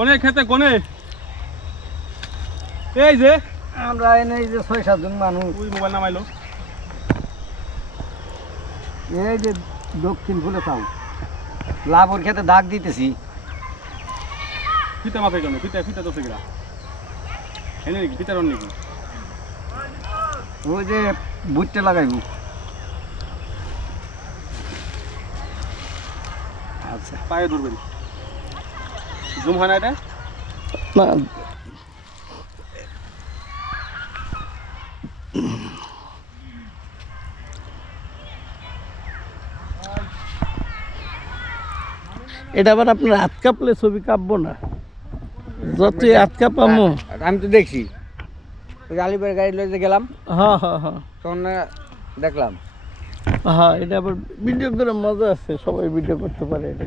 কোনে খেতে কোনে এই যে আমরা এনে যে ছয় সাতজন মানুষ ওই মোবাইল নামাইলো এই যে দক্ষিণ ফুলে তাও লাভর খেতে দাগ দিতেছি ফিতে মাফে কেন ফিতে ফিতে দশে গেরা এনে নাকি ফিতে রন নাকি ওই যে বুঝতে লাগাইব আচ্ছা পায়ে ধরবেন জুম হয় এটা না এটা আবার আপনার আতকাপলে ছবি কাঁপবো না যত আতকা পাবো আমি তো দেখছি আলিপুর গাড়ি লোক গেলাম হ্যাঁ হ্যাঁ হ্যাঁ দেখলাম হ্যাঁ এটা আবার ভিডিও করে মজা আছে সবাই ভিডিও করতে পারে এটা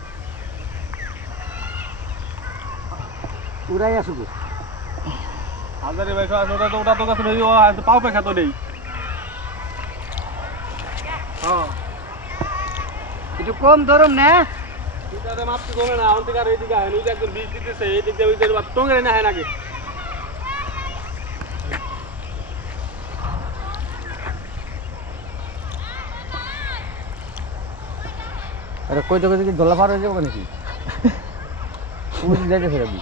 तो उड़ाई तो आसो तो को हाजरे बैठो आसो तो उठा तो कसम भी आज पाव पे खातो तो नहीं हां इतो कम धरम ने इता दे माफ को ना आंती का रे दिखा है नु जक बीच दिते से एक दे भीतर बात तो रे ना है ना के अरे कोई जगह जगह गोलाफार हो जाओगे ना कि पूछ लेके फिर अभी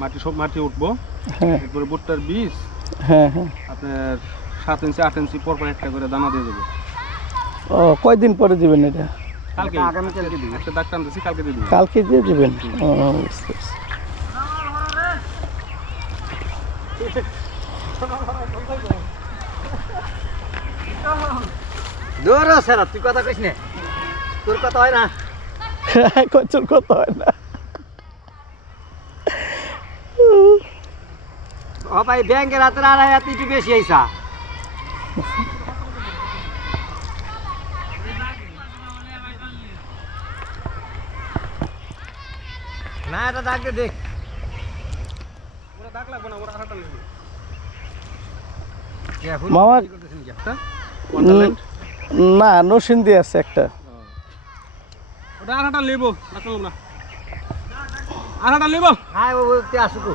মাটি সব মাটি উঠবো হ্যাঁ ভুট্টার বীজ হ্যাঁ হ্যাঁ সাত ইঞ্চি আট ইঞ্চি পর পর একটা করে দানা দিয়ে দেবো ও কয়দিন পরে দিবেন এটা কালকে দিয়ে দেবেন তোর কথা হয় না কথা হয় না भाई बैंक रातरा रहा है तीन बेच यही सा ना तो दाग दे देख पूरा दाग लग बना पूरा हटा ले मावा ना नो शिंदे है सेक्टर उधर आठ डाल लियो ना कलम ना आठ डाल लियो हाय वो त्याग सुको